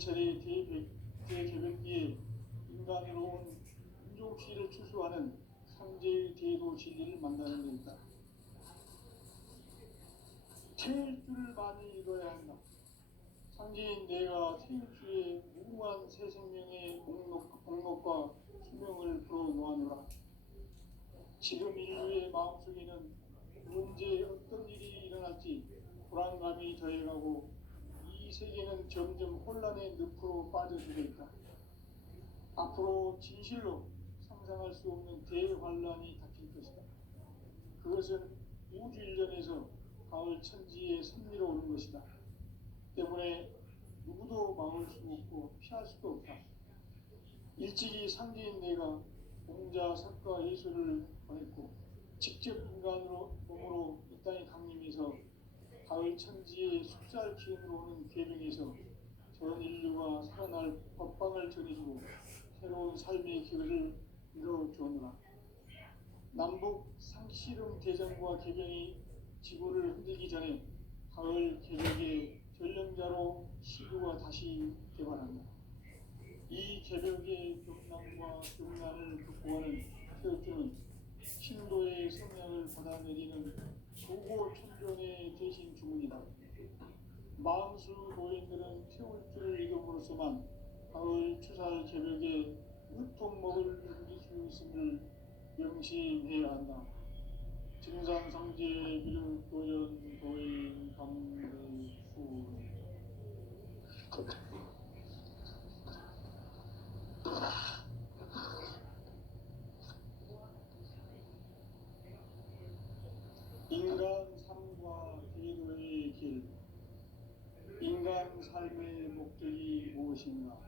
가을철의 대개벽기에 인간으로 온 민족시를 추수하는 상제의 대도 진리를 만나는 데 있다. 태일 줄을 많이 읽어야 한다. 상제인 내가 태일주의 무궁한 새 생명의 목록과 수명을 풀어놓아노라. 지금 인류의 마음속에는 언제 어떤 일이 일어날지 불안감이 더해가고 이 세계는 점점 혼란의 늪으로 빠져들고 있다. 앞으로 진실로 상상할 수 없는 대환란이 닥칠 것이다. 그것은 우주 일전에서 가을 천지에 섭리로 오는 것이다. 때문에 누구도 막을 수 없고 피할 수도 없다. 일찍이 상제인 내가 공자, 석가, 예수를 보냈고 직접 인간으로 몸으로 이 땅에 강림해서 가을 천지의 숫살 기운으로 오는 계명에서 전 인류가 살아날 법방을 전해주고 새로운 삶의 기회를 이뤄주오노라. 남북 상씨름 대전과 개병이 지구를 흔들기 전에 가을 개벽의 전령자로 시구가 다시 개발한다. 이 개벽의 경남과 경난을 극복하는 태극주는 신도의 성령을 받아내리는 조고천변의 대신 주문이다. 마음수 노인들은 태울주를 이름으로서만 가을 추살 개벽에 으통먹을 누릴 수 있음을 명심해야 한다. 증산상제 미륵도연 도인 강대수. 인간 삶과 계도의 길. 인간 삶의 목적이 무엇인가?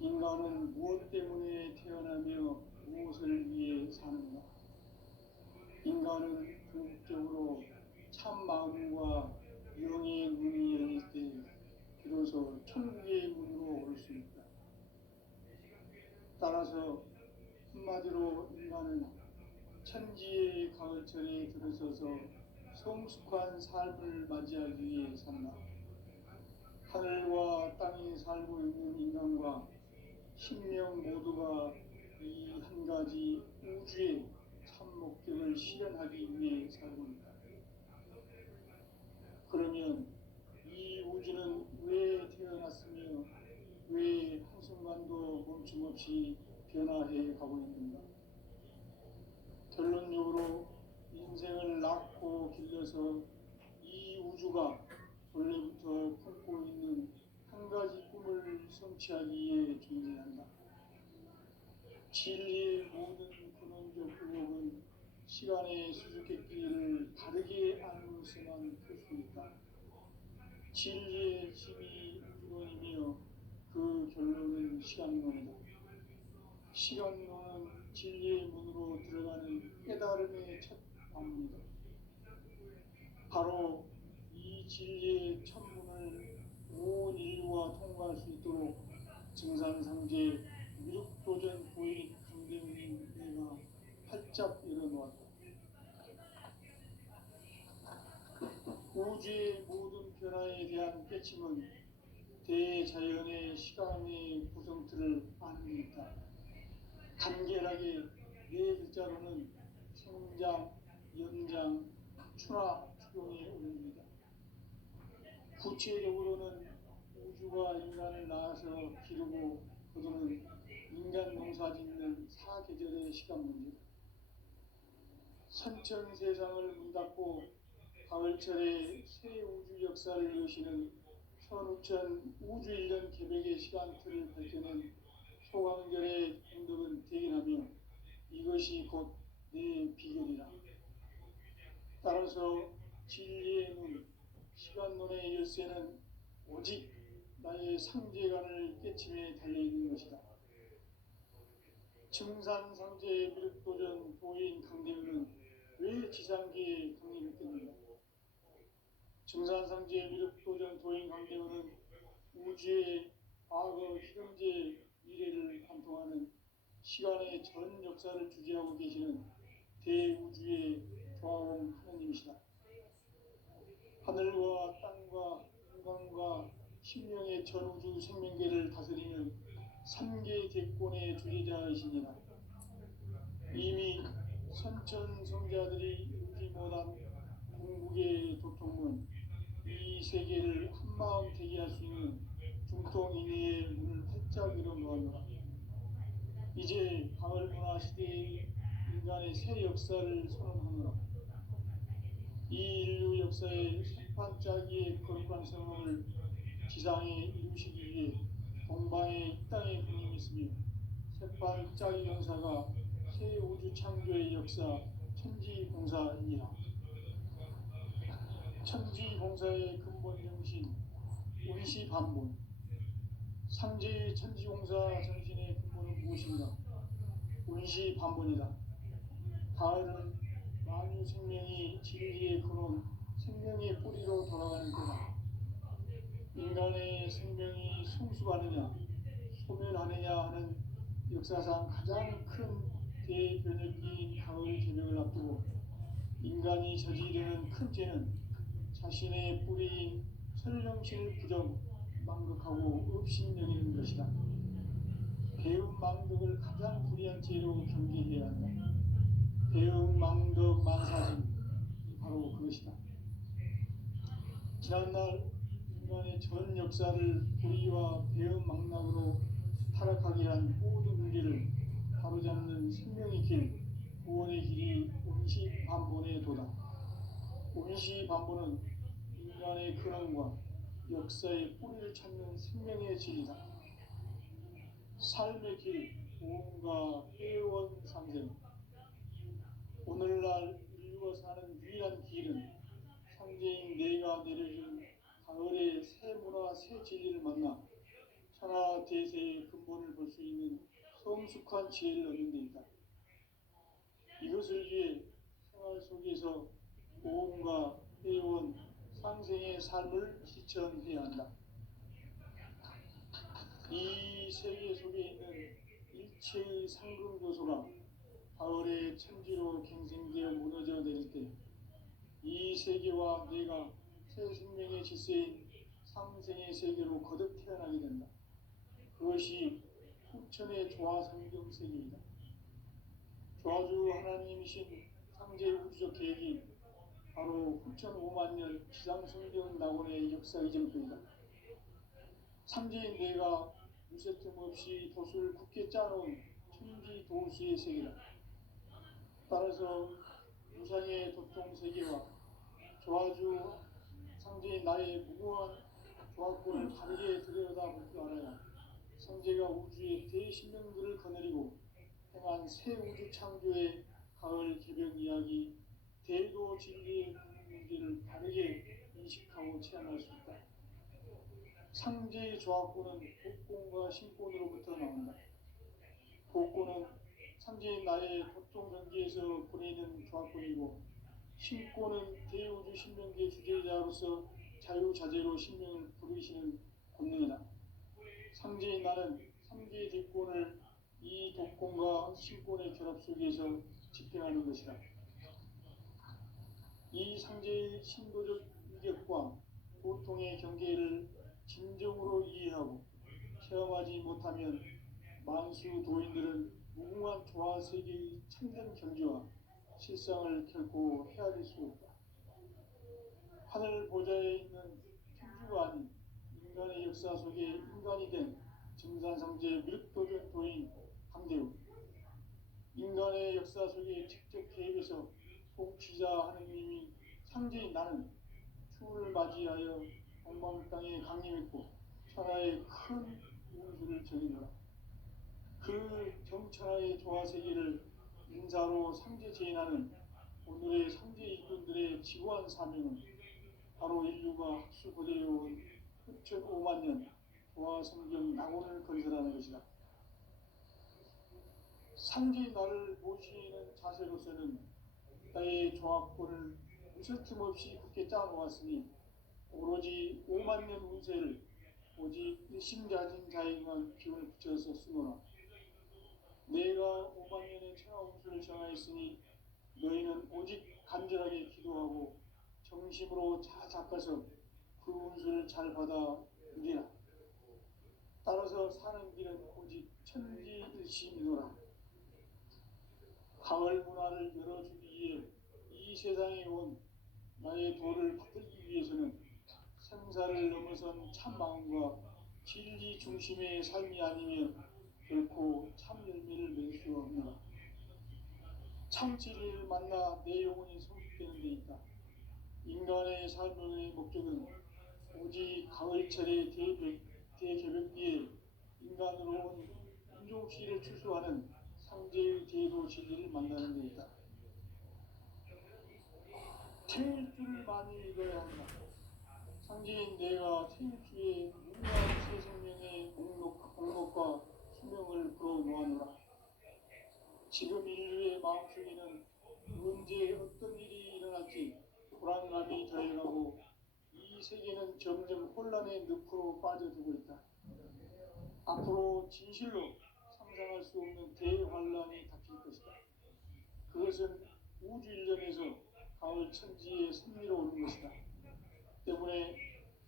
인간은 무엇 때문에 태어나며 무엇을 위해 사는가? 인간은 궁극적으로 참 마음과 영의 문이 열릴 때 비로소 천국의 문으로 올 수 있다. 따라서 한마디로 인간은 천지의 가을철에 들어서서 성숙한 삶을 맞이하기 위해 산다. 하늘과 땅에 살고 있는 인간과 신명 모두가 이 한 가지 우주의 참 목적을 실현하기 위해 살고 있다. 그러면 이 우주는 왜 태어났으며 왜 한순간도 멈춤없이 변화해 가고 있는가? 결론적으로 인생을 낳고 길러서 이 우주가 원래부터 품고 있는 한 가지 꿈을 성취하기 위해 존재한다. 진리의 모든 근원적 의혹은 시간의 수수께끼를 다르게 알고서만 풀 수 있다. 진리의 힘이 우주론이며 그 결론은 시간론이다. 시간론은 진리의 문으로 들어가는 깨달음의 첫 방문이다. 바로 이 진리의 첫 문을 온 인류가 통과할 수 있도록 증산상제 미륵도전 보인 강대훈인 내가 활짝 열어놓았다. 우주의 모든 변화에 대한 깨침은 대자연의 시간의 구성틀을 아는 데 있다. 간결하게 네 글자로는 생장, 연장, 추나 추동에 올립니다. 구체적으로는 우주가 인간을 낳아서 기르고 거두는 인간 농사 짓는 사계절의 시간 문제다. 선천 세상을 문 닫고 가을철에 새 우주 역사를 여시는 선우천 우주 1년 개벽의 시간틀을 밝혀낸 소강절의 공덕은 대견하며 이것이 곧 내 비결이라. 따라서 진리의 문, 시간론의 열쇠는 오직 나의 상제관을 깨침에 달려있는 것이다. 증산상제 미륵도전 도인 강대훈은 왜 지상계에 강림했겠는가? 증산상제 미륵도전 도인 강대훈은 우주의 과거, 현재, 미래를 관통하는 시간의 전 역사를 주재하고 계시는 대우주의 조화원 하느님이시다. 하늘과 땅과 인간과 신명의 전우주 생명계를 다스리는 3계 대권의 주제자이시니라. 이미 선천성자들이 이루지 못한 궁극의 도통은 이 세계를 한마음 되게 할 수 있는 중통인의 문을 활짝 열어놓았노라. 이제 가을 문화 시대의 인간의 새 역사를 선언하노라. 이 인류 역사의 세판짜기의 거룩한 성공을 지상에 이루시기 위해 동방에 이 땅에 분임이 있으며 세판짜기 용사가 새 우주 창조의 역사 천지공사이니라. 천지공사의 근본 정신 운시반본. 상제의 천지공사 정신의 근본은 무엇인가? 운시반본이다. 가을은 만유 생명이 진리의 근원 생명의 뿌리로 돌아가는 때다. 인간의 생명이 성숙하느냐 소멸하느냐 하는 역사상 가장 큰 대변혁기인 가을 개벽을 앞두고 인간이 저지르는 큰 죄는 자신의 뿌리인 설령신을 부정 망극하고 업신여기는 것이다. 배움 망덕을 가장 불의한 죄로 경계해야 한다. 배움 망덕 만사진 바로 그것이다. 지난날 인간의 전 역사를 불의와 배움 망락으로 타락하게 한 모든 문제를 바로잡는 생명의 길, 구원의 길이 운시반본의 도다. 운시반본은 인간의 근원과 역사의 뿌리를 찾는 생명의 길이다. 삶의 길, 보험과 회원 상생. 오늘날 인류가 사는 유일한 길은 상제인 내가 내려준 가을의 새 문화, 새 진리를 만나 천하 대세의 근본을 볼 수 있는 성숙한 지혜를 얻는 데 있다. 이것을 위해 생활 속에서 보험과 회원, 상생의 삶을 실천해야 한다. 이 세계 속에 있는 일체의 상근교소가 가을의 천지로 갱생되어 무너져 내릴 때 이 세계와 내가 새 생명의 질서인 상생의 세계로 거듭 태어나게 된다. 그것이 후천의 조화성경 세계이다. 조화주 하나님이신 상제 우주적 계획이 바로 후천 5만 년 지상성경 낙원의 역사 이전부이다. 상제인 내가 무쇠 틈 없이 돛을 굳게 짜놓은 천지 도수의 세계다. 따라서 무상의 도통 세계와 조화주 상제인 나의 무궁한 조화권을 다르게 들여다볼 줄 알아야 상제가 우주의 대신명들을 거느리고 행한 새 우주 창조의 가을 개벽 이야기, 대도 진리의 문제를 다르게 인식하고 체험할 수 있다. 상제의 조화권은 복권과 신권으로부터 나온다. 복권은 상제인 나의 도통 경계에서 보내는 조화권이고 신권은 대우주 신명계 주제자로서 자유자재로 신명을 부르시는 권능이다. 상제인 나는 3개 대권을 이 독권과 신권의 결합 속에서 집행하는 것이다. 이 상제의 신도적 위력과 고통의 경계를 진정으로 이해하고 체험하지 못하면 만수 도인들은 무궁한 조화 세계의 참된 경지와 실상을 결코 헤아릴 수 없다. 하늘 보좌에 있는 천주가 아닌 인간의 역사 속에 인간이 된 증산상제 밀도전 도인 강대우. 인간의 역사 속에 직접 개입해서 통치자 하느님이 상제인 나는 추를 맞이하여 동방 땅에 강림했고 천하의 큰 운수를 적이노라. 그 정천하의 조화세계를 인사로 상제 제인하는 오늘의 상제 일꾼들의 지구한 사명은 바로 인류가 학수고대해온 후천 5만 년 조화성경 낙원을 건설하는 것이다. 상제의 나를 모시는 자세로서는 나의 조화권을 무설틈 없이 굳게 짜놓았으니 오로지 5만 년 운세를 오직 일심자진 자에게만 기운을 붙여서 쓰노라. 내가 5만 년의 천하 운수를 정하였으니 너희는 오직 간절하게 기도하고 정심으로 잘 닦아서 그 운수를 잘 받아 누리라. 따라서 사는 길은 오직 천지일심이노라. 가을 문화를 열어주기 위해 이 세상에 온 나의 도를 받들기 위해서는 생사를 넘어선 참 마음과 진리 중심의 삶이 아니면 결코 참 열매를 맺을 수 없노라. 참 진리를 만나 내 영혼이 성숙되는 데 있다. 인간의 삶의 목적은 오직 가을철의 대개벽기에 인간으로 온 인종시를 추수하는 상제의 제도 진리를 만나는 데 있다. 태일주를 많이 읽어야 한다. 상제인 내가 태일주의 무궁한 새 생명의 목록과 수명을 불어놓아노라. 지금 인류의 마음속에는 언제 어떤 일이 일어날지 불안감이 더해가고 이 세계는 점점 혼란의 늪으로 빠져들고 있다. 앞으로 진실로 상상할 수 없는 대환란이 닥칠 것이다. 그것은 우주 일련에서 가을 천지에 승리로 오는 것이다. 때문에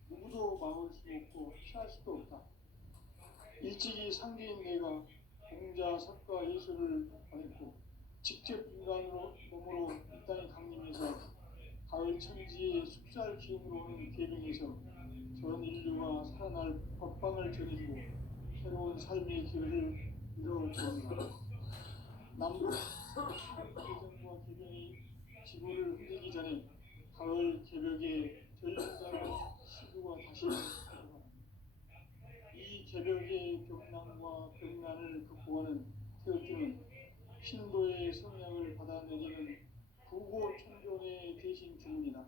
누구도 막을 수 없고 피할 수도 없다. 일찍이 상계인 내가 공자, 석가, 예수를 보냈고 직접 인간으로 몸으로 이 땅에 강림해서 가을 천지의 숲살 기운으로 오는 계명에서 전 인류가 살아날 법방을 전해주고 새로운 삶의 기회를 이뤄주었다. 남북 개정과 개병이 지구를 흔들기 전에 가을 개벽에 전륜다는 시구가 다시 일어납니다. 이 개벽의 벽난과 벽난을 극복하는 태극기는 신도의 성향을 받아내리는 부고천존의 대신 주문이다.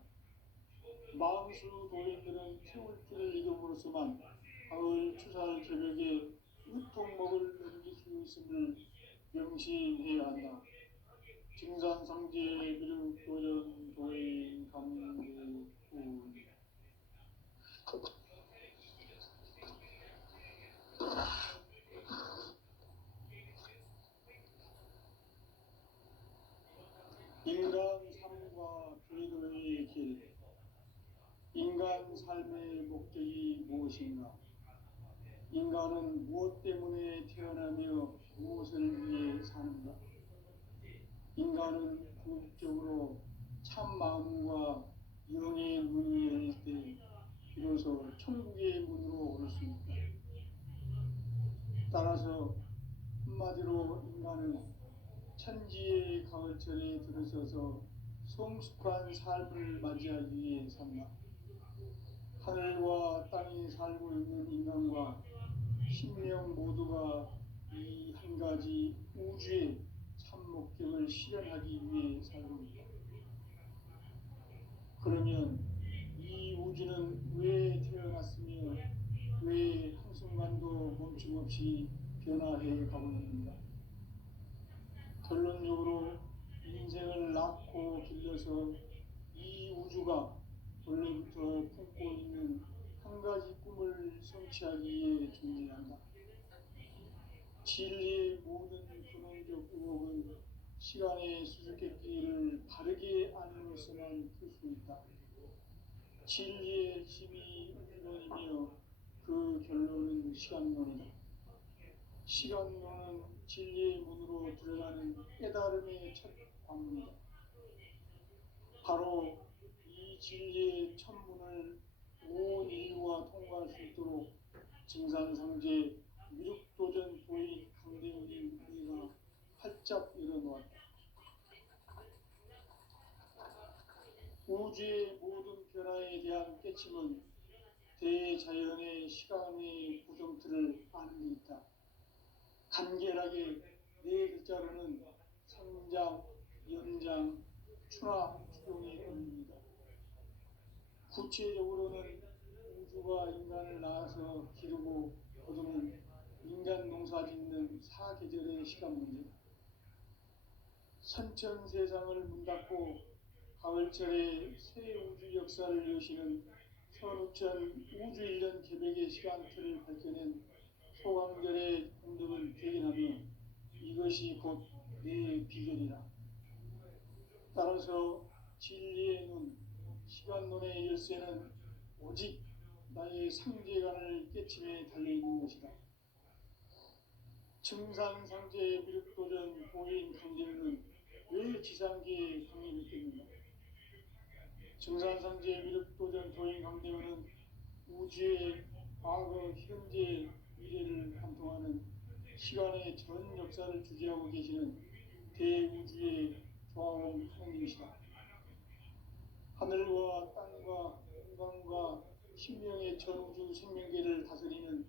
마음수 도인들은 태울길을 이름으로서만 가을 추살 개벽에 으통먹을 넘길 수 있음을 명시해야 한다. 증산상제 미륵도전 도인 강대군. 인간 삶과 궤도의 길. 인간 삶의 목적이 무엇인가? 인간은 무엇 때문에 태어나며 무엇을 위해 사는가? 인간은 궁극적으로 참 마음과 영의 문이 열릴 때 비로소 천국의 문으로 올 수 있다. 따라서 한마디로 인간은 천지의 가을철에 들어서서 성숙한 삶을 맞이하기 위해 산다. 하늘과 땅에 살고 있는 인간과 신명 모두가 이 한 가지 우주의 참 목적을 실현하기 위해 살고 있다. 그러면 이 우주는 왜 태어났으며 왜 한순간도 멈춤없이 변화해 가고 있는가? 결론적으로 인생을 낳고 길러서 이 우주가 원래부터 품고 있는 한 가지 꿈을 성취하기 위해 존재한다. 진리의 모든 근원적 의혹은 시간의 수수께끼를 바르게 안으로서만 풀 수 있다. 진리의 힘이 우주론이며 그 결론은 시간론이다. 시간론은 진리의 문으로 들어가는 깨달음의 첫 관문이다. 바로 이 진리의 천문을 온 인류가 통과할 수 있도록 증산상제 미륵도전 도인 강대훈인 우리가 활짝 열어놓았다. 우주의 모든 변화에 대한 깨침은 대자연의 시간의 구성틀을 아는 데 있다. 간결하게 네 글자로는 생장, 연장, 추나, 추동이 걸립니다. 구체적으로는 우주가 인간을 낳아서 기르고 거두는 인간 농사 짓는 사계절의 시간 문제. 선천 세상을 문 닫고 가을철에 새 우주 역사를 여시는 선우천 우주 1년 개벽의 시간틀을 밝혀낸 소강절의 공덕을 대견하며 이것이 곧 내 비결이라. 따라서 진리의 눈, 시간론의 열쇠는 오직 나의 상제간을 깨침에 달려있는 것이다. 증산상제 미륵도전 도인 강제는 왜 지상계에 강림했겠는가? 증산상제 미륵도전 도인 강대원은 우주의 과거, 현재, 미래를 관통하는 시간의 전 역사를 주재하고 계시는 대우주의 조화원 하나님이시다. 하늘과 땅과 인간과 신명의 전우주 생명계를 다스리는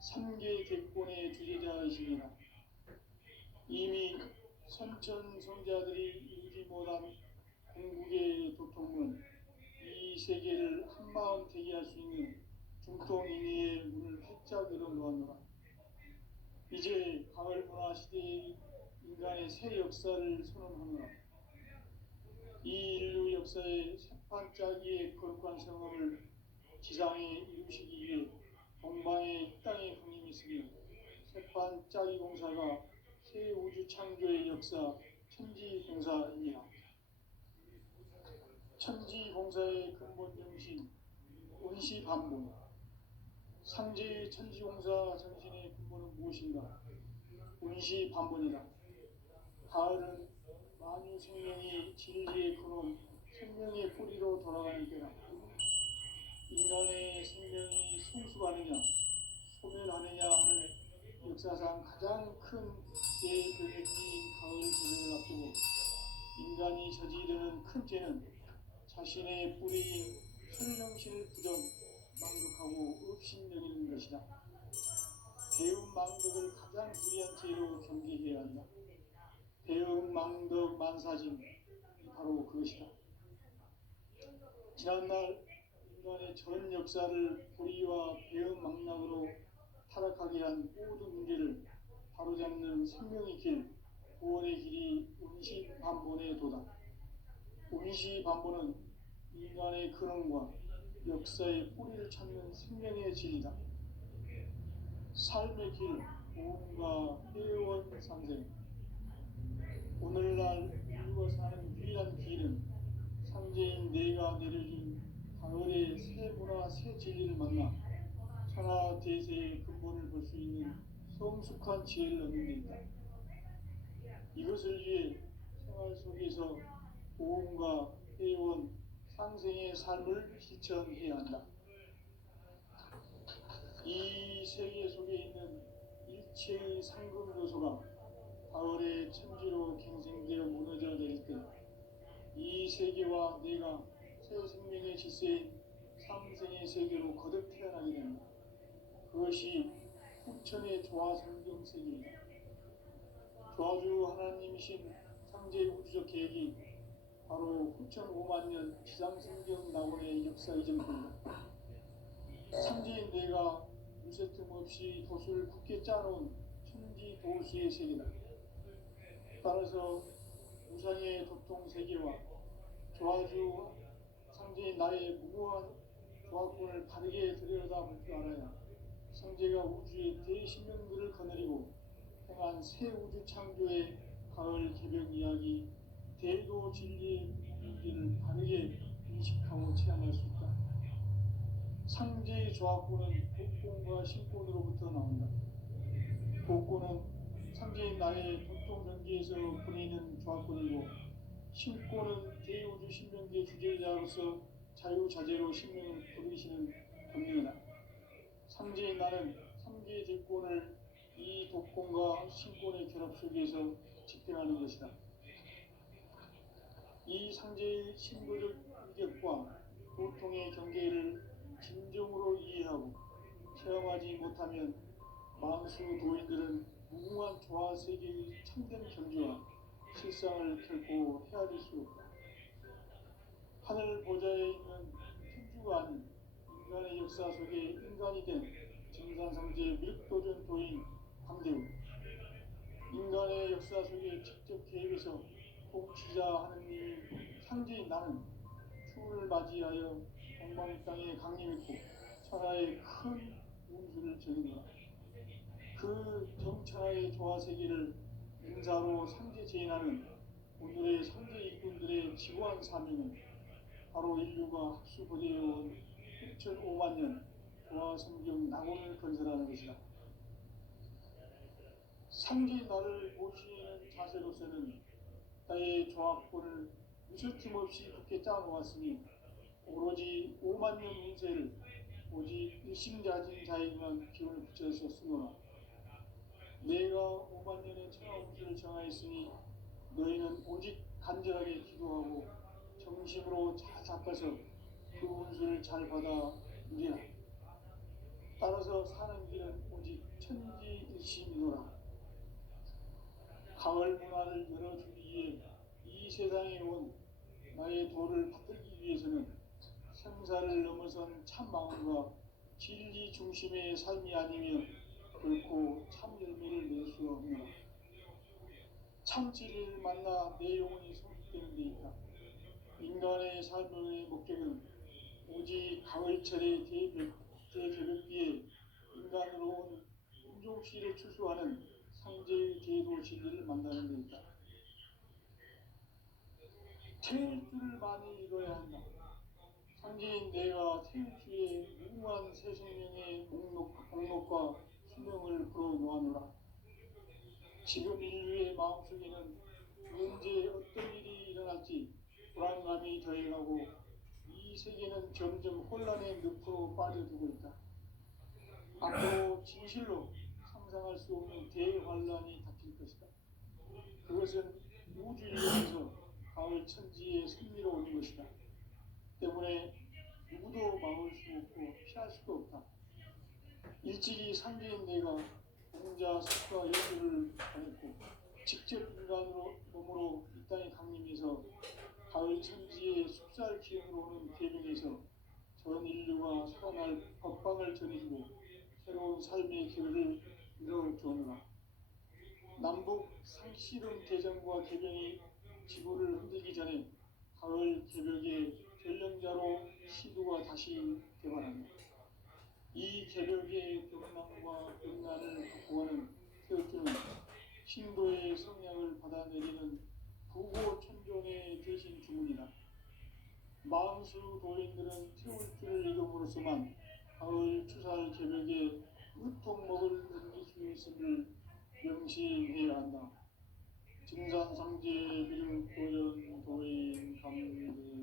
삼계 객권의 주재자이십니다. 이미 선천성자들이 이루지 못한 궁극의 도통은 이 세계를 한마음 되게 할 수 있는 중통인의의 문을 활짝 열어놓았노라. 이제 가을 문화 시대의 인간의 새 역사를 선언하노라. 이 인류 역사의 새판짜기의 거룩한 성함을 지상에 이루시기 위해 동방의 이 땅에 강림했으며 새판짜기 공사가 새 우주 창조의 역사 천지공사입니다. 천지공사의 근본 정신 원시반본. 상제의 천지공사 정신의 근본은 무엇인가? 원시반본이다. 가을은 만유 생명이 진리의 근원, 생명의 뿌리로 돌아가는 때다. 인간의 생명이 성숙하느냐, 소멸하느냐 하는 역사상 가장 큰 대변혁기인 가을 개명을 앞두고 인간이 저지르는 큰 죄는 자신의 뿌리인 설령신을 부정, 망극하고 업신여기는 것이다. 배움 망덕을 가장 불의한 죄로 경계해야 한다. 배움 망덕 만사진, 바로 그것이다. 지난날 인간의 전 역사를 불의와 배움 망락으로 타락하게 한 모든 문제를 바로잡는 생명의 길, 구원의 길이 원시반본의 도다. 원시반본은 인간의 근원과 역사의 뿌리를 찾는 생명의 진리다. 삶의 길, 보험과 회원 상생. 오늘날 인류가 사는 유일한 길은 상제인 내가 내려준 가을의 새 문화, 새 진리를 만나 천하 대세의 근본을 볼 수 있는 성숙한 지혜를 얻는 데 있다. 이것을 위해 생활 속에서 보험과 회원, 상생의 삶을 실천해야 한다. 이 세계 속에 있는 일체의 상금 요소가 가을의 천지로 갱생되어 무너져 내릴 때 이 세계와 내가 새 생명의 질서인 상생의 세계로 거듭 태어나게 됩니다. 그것이 후천의 조화성경 세계입니다. 조화주 하나님이신 상제의 우주적 계획이 바로 후천 5만 년 지상성경 낙원의 역사 이전입니다. 상제인 내가 무쇠 틈 없이 도수를 굳게 짜놓은 천지 도수의 세계다. 따라서 무상의 도통 세계와 조화주 상제인 나의 무모한 조화권을 바르게 들여다볼 줄 알아야 상제가 우주의 대신명들을 거느리고 행한 새 우주 창조의 가을 개벽 이야기, 대도 진리의 문제를 바르게 인식하고 체험할 수 있다. 상제의 조화권은 복권과 신권으로부터 나온다. 복권은 상제인 나의 도통경계에서 보내는 조화권이고, 신권은 대우주 신명계 주제자로서 자유자재로 신명을 부르시는 권능이다. 상제인 나는 3개 대권을 이 독권과 신권의 결합 속에서 집행하는 것이다. 이 상제의 신도적 위격과 도통의 경계를 진정으로 이해하고 체험하지 못하면 만수 도인들은 무궁한 조화 세계의 참된 경지와 실상을 결코 헤아릴 수 없다. 하늘 보좌에 있는 천주가 아닌 인간의 역사 속에 인간이 된 증산상제 미륵도전 도인 강대우, 인간의 역사 속에 직접 개입해서 통치자 하느님이 상제인 나는 추운을 맞이하여 동방 땅에 강림했고 천하의 큰 운수를 적인노라. 그 정천하의 조화세계를 인사로 상제 제인하는 오늘의 상제 일꾼들의 지구한 사명은 바로 인류가 합수보내어온 6,500만 년 도화성경 낙원을 건설하는 것이다. 상제의 나를 모시는 자세로서는 나의 조합권을 무설짐 없이 굳게 짜놓았으니 오로지 5만 년 운세를 오직 일심자진 자에게만 기운을 붙여서 쓰노라. 내가 5만 년의 천하 운수를 정하였으니 너희는 오직 간절하게 기도하고 정심으로 잘 닦아서 그 운수를 잘 받아 누리라. 따라서 사는 길은 오직 천지일심이노라. 가을 문화를 열어주기 위해 이 세상에 온 나의 도를 받들기 위해서는 생사를 넘어선 참 마음과 진리 중심의 삶이 아니면 결코 참 열매를 낼 수 없노라. 참 진리를 만나 내 영혼이 성숙되는 데 있다. 인간의 삶의 목적은 오직 가을철의 대개벽기에 인간으로 온 인종시를 추수하는 상제의 제도 진리를 만나는 데 있다. 태일주를 많이 읽어야 한다. 상제인 내가 태일주의 무궁한 새 생명의 목록과 수명을 풀어놓아노라. 지금 인류의 마음속에는 언제 어떤 일이 일어날지 불안감이 더해가고 이 세계는 점점 혼란의 늪으로 빠져들고 있다. 앞으로 진실로 상상할 수 없는 대환란이 닥칠 것이다. 그것은 우주인에서 가을 천지의 섭리로 오는 것이다. 때문에 누구도 막을 수 없고 피할 수도 없다. 일찍이 상제인 내가 공자 석과 연주를 보냈고 직접 인간으로 몸으로 이 땅에 강림해서 가을 천지의 숲살 기운으로 오는 대명에서 전 인류가 살아날 법방을 전해주고 새로운 삶의 길을 열어주오노라. 남북 상씨름 대전과 개병이 지구를 흔들기 전에 가을 개벽의 전령자로 시도가 다시 개발한다. 이 개벽의 병난과 병난을 극복하는 태어주는 신도의 성향을 받아내리는 부고천종의 대신 주문이다. 망수 도인들은 태울주를 읽음으로써만 가을 추살 개벽의 으통목을 넘길 수 있음을 명심해야 한다. 증산상제 비륵도전 도인 감대구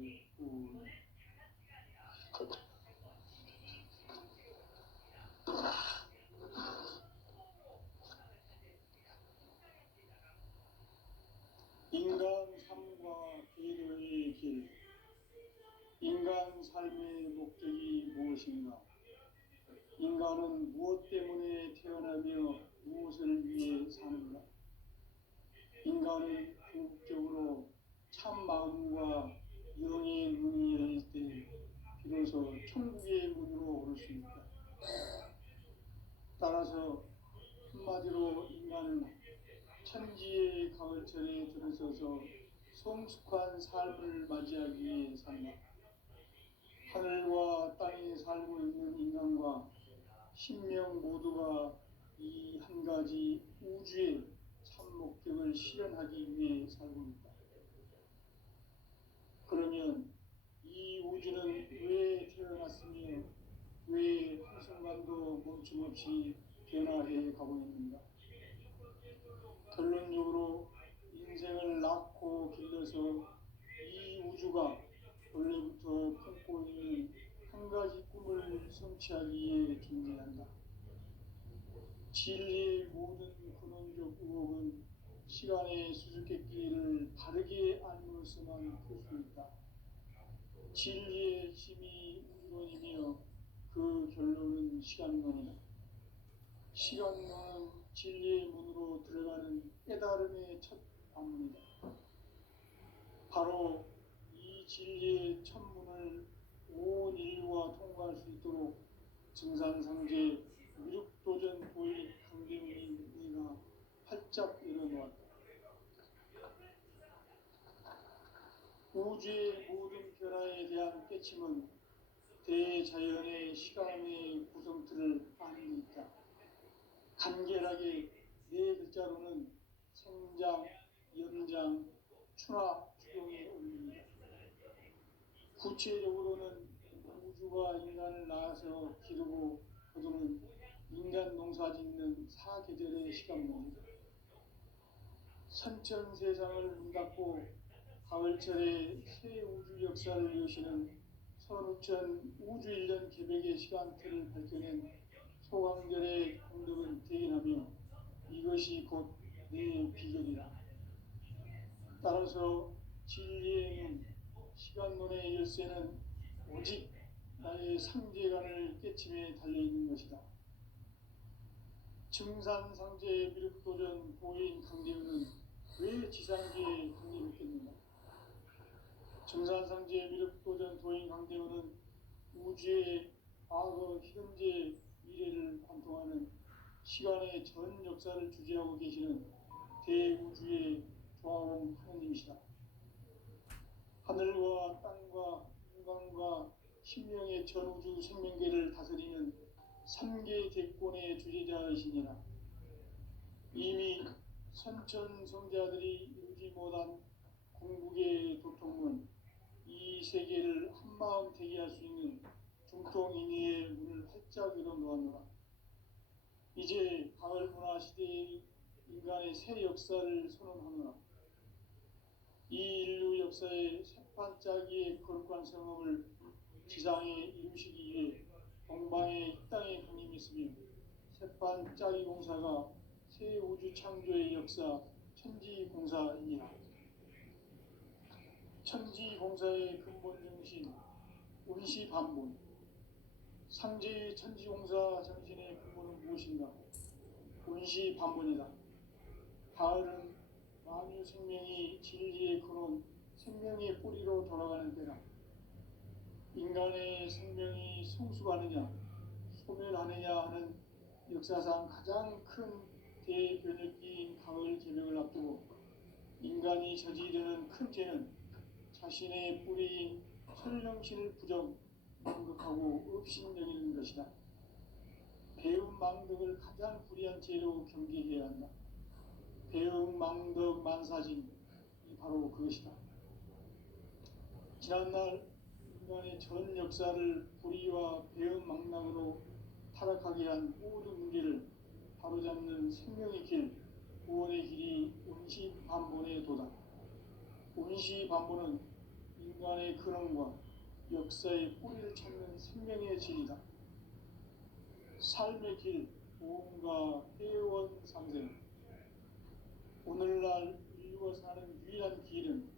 인간 삶과 계도의 길. 인간 삶의 목적이 무엇인가? 인간은 무엇 때문에 태어나며 무엇을 위해 사는가? 인간은 궁극적으로 참 마음과 영의 문이 열릴 때 비로소 천국의 문으로 오를 수 있다. 따라서 한마디로 인간은 천지의 가을철에 들어서서 성숙한 삶을 맞이하기 위해 산다. 하늘과 땅에 살고 있는 인간과 신명 모두가 이 한 가지 우주의 참 목적을 실현하기 위해 살고 있다. 그러면 이 우주는 왜 태어났으며 왜 한순간도 멈춤없이 변화해 가고 있는가? 결론적으로 인생을 낳고 길러서 이 우주가 원래부터 품고 있는 한 가지 꿈을 성취하기 위해 존재한다. 진리의 모든 근원적 의혹은 시간의 수수께끼를 바르게 알므로서만 풀 수 있다. 진리의 힘이 우주론이며 그 결론은 시간론이다. 시간론은 진리의 문으로 들어가는 깨달음의 첫 방문이다. 바로 이 진리의 천문을 온 인류가 통과할 수 있도록 증산상제 미륵도전 도인 강대문이 네가 활짝 열어놓았다. 우주의 모든 변화에 대한 깨침은 대자연의 시간의 구성틀을 아는 데 있다. 간결하게 네 글자로는 생장, 연장, 추나 추동의 원리입니다. 구체적으로는 우주가 인간을 낳아서 기르고 거두는 인간 농사 짓는 사계절의 시간입니다. 선천 세상을 문 닫고 가을철에 새 우주 역사를 여시는 선우천 우주일년 개백의 시간틀을 밝혀낸 소강절의 공덕은 대견하며 이것이 곧 내 비결이라. 따라서 진리의 문, 시간론의 열쇠는 오직 나의 상제간을 깨침에 달려있는 것이다. 증산상제 미륵도전 도인 강대우는 왜 지상계에 강림했겠는가? 증산상제 미륵도전 도인 강대우는 우주의 과거, 현재, 미래를 관통하는 시간의 전 역사를 주재하고 계시는 대우주의 조화원 하느님이시다. 하늘과 땅과 인간과 신명의 전우주 생명계를 다스리는 삼계 대권의 주재자이시니라. 이미 선천 성자들이 이루지 못한 궁극의 도통문, 이 세계를 한마음 되게 할 수 있는 중통인의의 문을 활짝 열어놓았노라. 이제 가을 문화 시대의 인간의 새 역사를 선언하노라. 이 인류 역사의 새반짝이의 거룩한 성업을 지상에 이루시기 위해 동방의 이 땅에 강림했으며 새반짝이 공사가 새 우주 창조의 역사 천지공사이니라. 천지공사의 근본 정신 운시반본. 상제의 천지공사 정신의 근본은 무엇인가? 운시반본이다. 가을은 만유 생명이 진리의 근원, 생명의 뿌리로 돌아가는 때다. 인간의 생명이 성숙하느냐, 소멸하느냐 하는 역사상 가장 큰 대변혁기인 가을 개명을 앞두고 인간이 저지르는 큰 죄는 자신의 뿌리인 설령신을 부정, 망극하고 업신여기는 것이다. 배움 망덕을 가장 불의한 죄로 경계해야 한다. 배움 망덕 만사진이 바로 그것이다. 지난날 인간의 전 역사를 불의와 배움 망락으로 타락하게 한 모든 문제를 바로잡는 생명의 길, 구원의 길이 운시반본의 도다. 운시반본은 인간의 근원과 역사의 뿌리를 찾는 생명의 진이다. 삶의 길, 보험과 회원 상생. 오늘날 인류가 사는 유일한 길은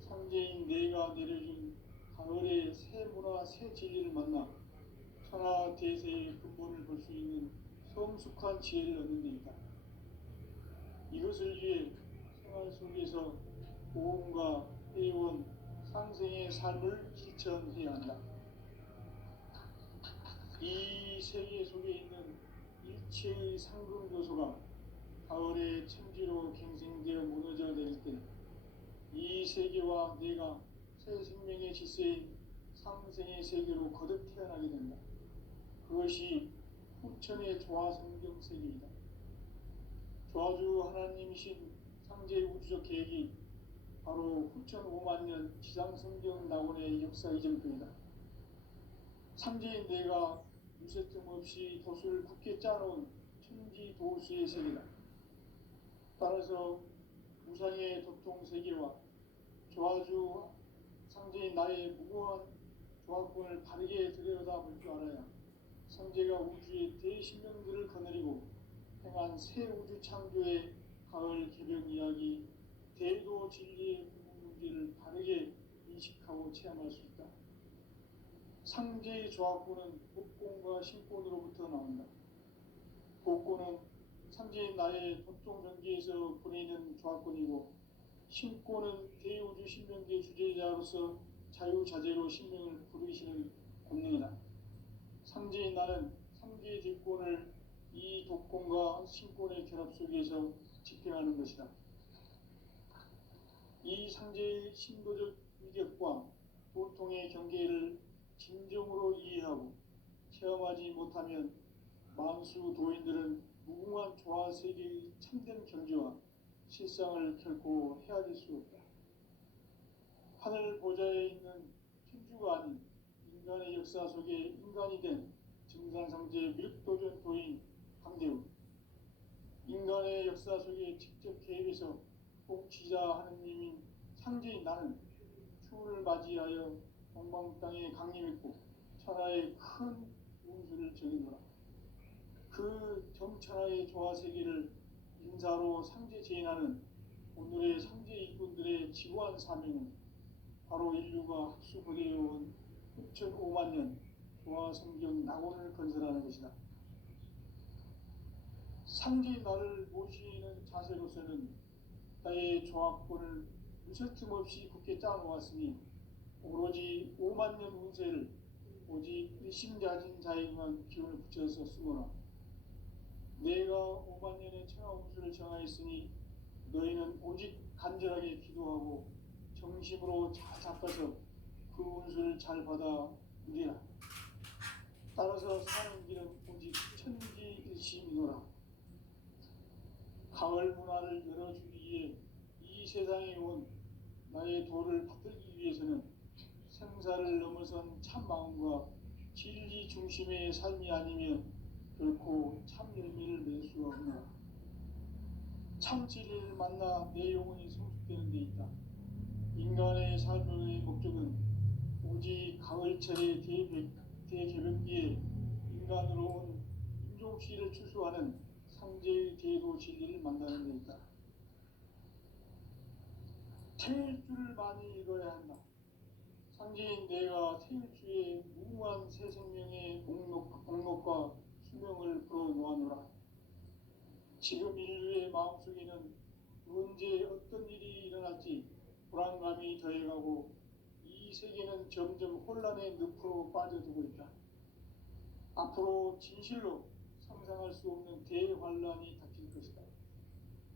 상제인 내가 내려준 가을의 새 문화, 새 진리를 만나 천하 대세의 근본을 볼 수 있는 성숙한 지혜를 얻는 데이다. 이것을 위해 생활 속에서 보험과 회원, 상생의 삶을 실천해야 한다. 이 세계 속에 있는 일체의 상금 요소가 가을의 천지로 갱생되어 무너져 내릴 때 이 세계와 내가 새 생명의 질서인 상생의 세계로 거듭 태어나게 된다. 그것이 후천의 조화성경 세계이다. 조화주 하나님이신 상제의 우주적 계획이 바로 후천 5만년 지상성경 낙원의 역사 이전편이다. 상제인 내가 유세점 없이 돛을 굳게 짜놓은 천지도수의 세계다. 따라서 우상의 도통세계와 조화주 상제인 나의 무고한 조화권을 바르게 들여다볼 줄 알아야 상제가 우주의 대신명들을 거느리고 행한 새 우주 창조의 가을 개벽 이야기, 대도 진리의 문제를 바르게 인식하고 체험할 수 있다. 상제의 조화권은 복권과 신권으로부터 나온다. 복권은 상제인 나의 도통전기에서 보내는 조화권이고 신권은 대우주 신명계 주제자로서 자유자재로 신명을 부르시는 권능이다. 상제인 나는 상계 대권을 이 독권과 신권의 결합 속에서 집행하는 것이다. 이 상제의 신도적 위력과 도통의 경계를 진정으로 이해하고 체험하지 못하면 만수 도인들은 무궁한 조화 세계의 참된 경지와 실상을 결코 헤아릴 수 없다. 하늘 보좌에 있는 천주가 아닌 인간의 역사 속에 인간이 된 증산상제 미륵도전 도인 강대우, 인간의 역사 속에 직접 개입해서 통치자 하느님인 상제인 나는 추운을 맞이하여 동방 땅에 강림했고 천하의 큰 운수를 정해노라. 그 정천하의 조화 세계를 인사로 상제 제인하는 오늘의 상제 일꾼들의 지구한 사명은 바로 인류가 합수부대해온 6,5만 년 조화 성경 낙원을 건설하는 것이다. 상제의 나를 모시는 자세로서는 나의 조합권을 무쇠틈 없이 굳게 짜놓았으니 오로지 5만 년 운세를 오직 일심자진 자에게만 기운을 붙여서 쓰거나 내가 5만 년의 천하 운수를 정하였으니 너희는 오직 간절하게 기도하고 정심으로 잘 잡아서 그 운수를 잘 받아 누리라. 따라서 사는 길은 오직 천지일심이노라. 가을 문화를 열어주기 위해 이 세상에 온 나의 도를 받들기 위해서는 생사를 넘어선 참 마음과 진리 중심의 삶이 아니면 결코 참 열매를 맺을 수가 없노라. 참 진리를 만나 내 영혼이 성숙되는 데 있다. 인간의 삶의 목적은 오직 가을철의 대개벽기에 인간으로 온 인종씨를 추수하는 상제의 대도 진리를 만나는 데 있다. 태일주를 많이 읽어야 한다. 상제인 내가 태일주의 무궁한 새 생명의 목록과 수명을 풀어놓아노라. 지금 인류의 마음속에는 언제 어떤 일이 일어날지 불안감이 더해가고 이 세계는 점점 혼란의 늪으로 빠져들고 있다. 앞으로 진실로 상상할 수 없는 대환란이 닥칠 것이다.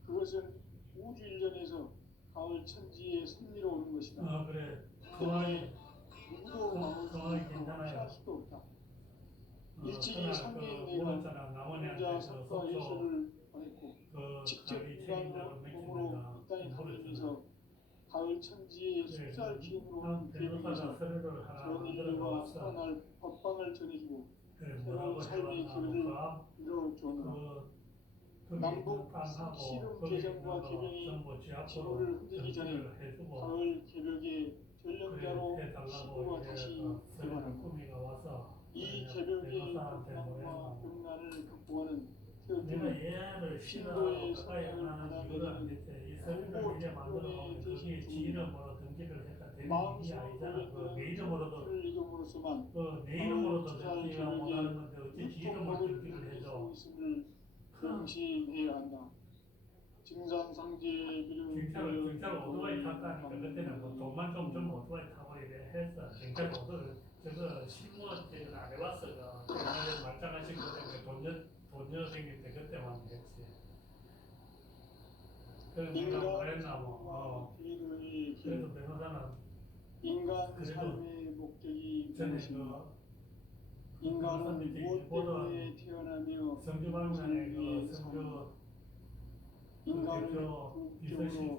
그것은 우주 일련에서 가을 천지의 섭리로 오는 것이다. 그래. 그러니 누구도 막을 수 피할 수도 없다. 일찍이 상계인 내가 혼자 석과 예수를 보냈고 직접 인간으로 몸으로 이 땅에 강림해서 가을 천지의 숲살 기운으로 오는 대륙에서 전 인류가 살아날 법방을 전해주고 새로운 삶의 기회를 이뤄주노라. 남북 씨름 개정과 개명이 지구를 흔들기 전에 가을 개벽의 전령자로 시구가 다시 들어간다. 이 개벽의 극락과 극난을 극복하는 태어주는 신도의 성령을 받아들이는 공고 특권의 대신 중이다. 마음속 고백들을 읽음으로써만 가을 주살 저녁에 유통목을 이룰 수 있음을 명심해야 한다. 증산상제의 경찰 오토바이 탔다니까 그때는 뭐 돈만 좀 오토바이 타고 이래 했어. 경찰 오토바이 저거 신문 때는 안 해봤어. 옛날에 말짱하신 거 때문에 돈녀 생길 때 그때만 했지. 그래서 내가 뭐랬나 뭐. 그래도 변호사는 인간 삶의 목적이 전에 무엇인가? 인간은 무엇 때문에 태어나며 성주방면에 그 성주 인간은 궁극적으로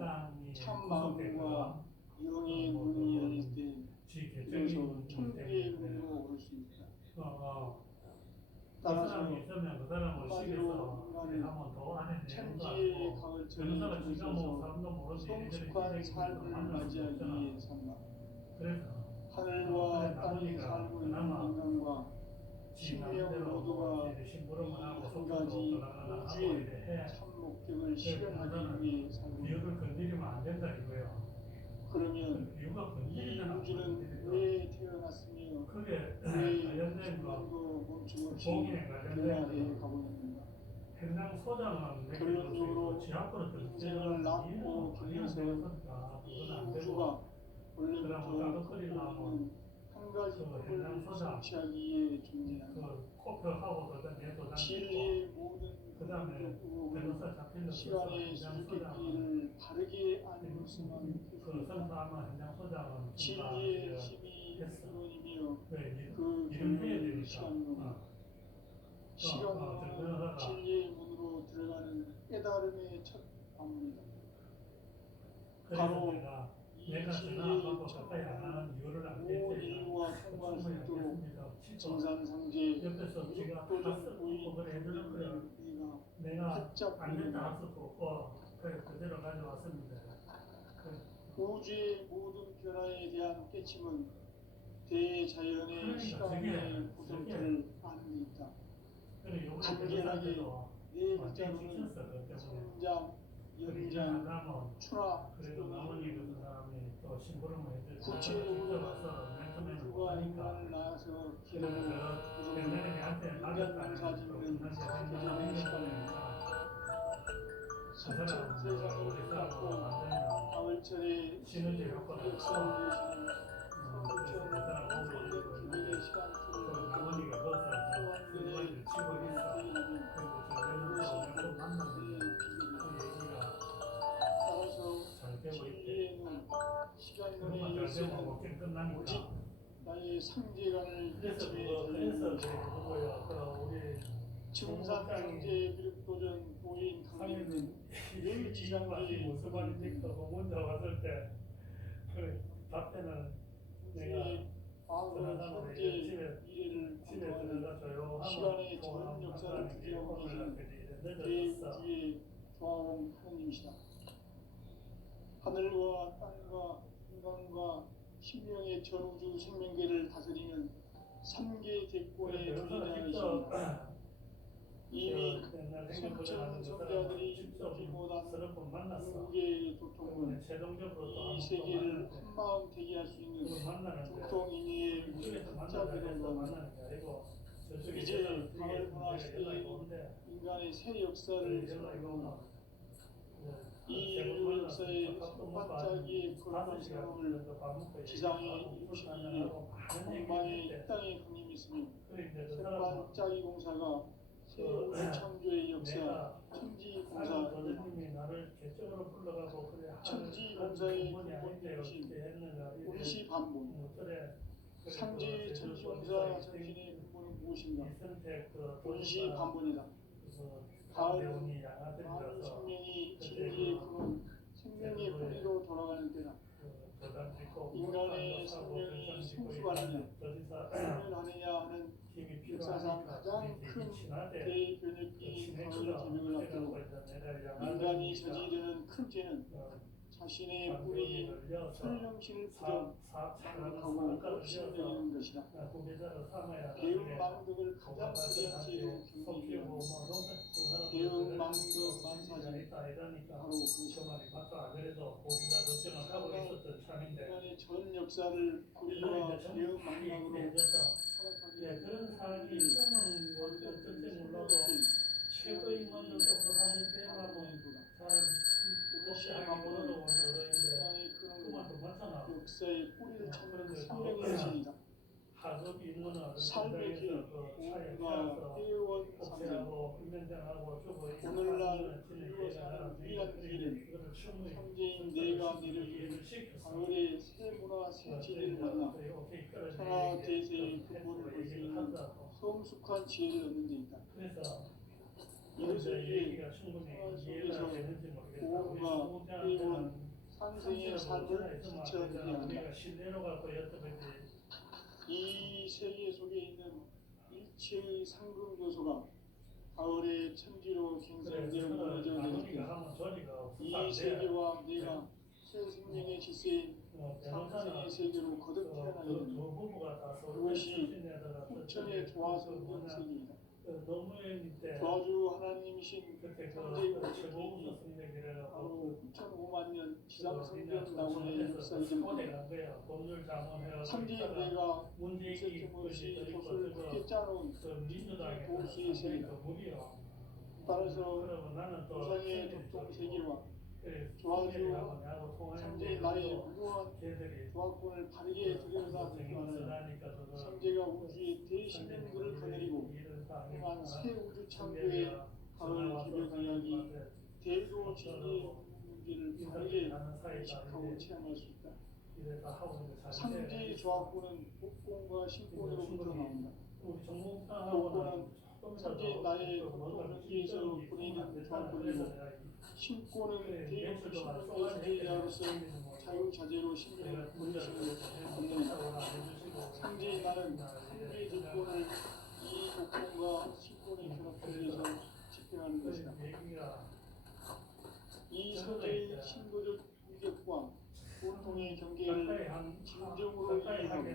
참 마음과 영의 문이 열릴 때 비로소 천국의 문으로 올 수 있다. 따라서 한마디로 인간은 천지의 가을철을 지나서 성숙한 삶을 맞이하기 위해 산다. 하늘과 땅에 살고 있는 인간과 신명 모두가 이 한 가지 우주의 참 목적을 실현하기 위해 살고 있다. 그러면 이 우주는 왜 태어났으며 왜 순간도 멈춤없이 변화해 가고 있는가? 결론적으로 인생을 낳고 길러서 이 우주가 원래부터 갖고 있는 한 가지 꿈을 성취하기 위해 존재한다. 진리의 모든 시간의 수수께끼를 바르게 알고서만 진리의 힘이 근원이며 그 근원은 시간이다. 시간은 진리의 문으로 들어가는 깨달음의 첫 방문이다. 바로 이 진리의 첫 방문은 온 인류가 통과할 수 있도록 정산상제 옆에서 제가 도전 학습 고인 그걸 해주는 거야. 내가 내가 활짝 안 된다 보인다. 학습 없고 그대로 가져왔습니다. 우주의 모든 변화에 대한 깨침은 대자연의 그러니까 시간의 고정틀을 아는 데 있다. 간결하게 네 글자로는 성장, 연장, 출하, 그래도 나머지 그 사람이 또 심부름을 해줄 구체적으로 와서 맨 처음에는 누가 못하니까 인간을 낳아서 기르고 그래서 구성하고 옛날에 내한테 인간 맞았다는 농사 짓는 그 대자연의 시간입니다. 그 사람은 세상을 우리 사람으로 갖고 만들면 가을철에 시너지 효과가 역사를 없어. 내시는 그래서 그 사람 보고 있는 기백의 거는 시간틀을 그 나머지가 거기서 승관을 치고 있어. 그리고 저녁은 또 만났는데 그 얘기가 따라서 잘 되고 있대. 진리에는 시간론에 그것만 잘 되고 있어서는 먹긴 끝나니까. 나의 상제간을 그래서 깨침해 그래서 주는 그거야. 그 우리 증산상제 비륵도전 보인 강림은 늘 지상기 무슨 말인지 그 문자 왔을 때 그래 답변은 내가 과거, 현재, 미래를 집에 공부하는 들어가 조용하고 시간의 전 역사를 규정하고 계신 대우주의 조화원 하느님이시다. 하늘과 땅과 인간과 신명의 전우주 생명계를 다스리는 삼계 대권의 주인이시다. 이미 수천 성자들이 이루지 못한 누구의 도통은 이 세계를 한마음 되게 할 수 있는 중통인의 합작이된 겁니다. 이제 가을 문화 시대의 인간의 새 역사를 세우는 이 인류 역사의 반짝이의 굵은 세움을 지상에 이루시기 위해 공방에 이 땅에 강림이 있으며 반짝이 공사가 새 창조의 역사 천지 공사입니다. 천지 공사의 근본이신 운시 반본 상지 천지 공사 정신의 근본은 무엇인가? 운시 반본이다. 가을 많은 생명이 진리의 근원 생명의 뿌리로 돌아가는 때다. 인간의 생명이 성숙하느냐 생명하느냐 하는 역사상 가장 큰 대변혁기인 가을 개명을 앞두고 인간이 저지르는 큰 죄는 자신의 뿌리인 설령신을 부정하고 없이 여기는 것이다. 대응망덕을 가장 불리한 죄로 경계하고 대응망덕 만사지 바로 그것이다. 인간의 전 역사를 불의와 대응망덕으로 그런 사람이 있으면 뭐 어쩔지 몰라도 최고의 인물도 또 사실 대하고 잘 무시하기보다도 어른인데 그만 좀 맞잖아. 역사의 뿌리를 찾는 생명의 신이다. 하급이 있는 삶의 길, 온과 회원 상생 오늘날 인류가 사는 유일한 길은 형제인 내가 내려준 가을의 새 문화 새 진리를 만나 천하 대세의 근본을 볼 수 있는 성숙한 지혜를 얻는 데 있다. 이것을 위해 천하 속에서 온과 회원 상생의 삶을 실천해야 한다. 이 세계 속에 있는 일체의 상금 요소가 가을의 천지로 갱생되어 무너져 내릴 때 이 세계와 내가 새 생명의 질서인 상생의 세계로 거듭 태어나게 된다. 그것이 후천의 조화성경 세계이다. 조화주 하나님이신 현재 우주인이 바로 9,500만 지상 성경 나오의 역사이됩니다. 삼지인 내가 있었던 것이 돛을 굳게 짜놓은 도시의 세계다. 따라서 우상의 독종 세계와 조화주 삼지인 나의 무모한 조화권을 바르게 들여다보는 삼지가 우주의 대신령들을 거느리고 또한 새 우주 창조의 가을 기별 이야기 대도 진리의 문제를 바르게 인식하고 체험할 수 있다. 삼지 조합구는 복권과 신권으로부터 나온다. 복권은 삼지 나의 보통 경기에서 보내는 조합권이고 신고는 대형 신분의 상제자로서 자유자재로 신분을 보내시는 반면에 상제인 나는 상제 조건을 이 조건과 신분의 결합을 위해서 집행하는 것이다. 이 선제의 신고적 위격과 보통의 경계를 진정으로 이해하고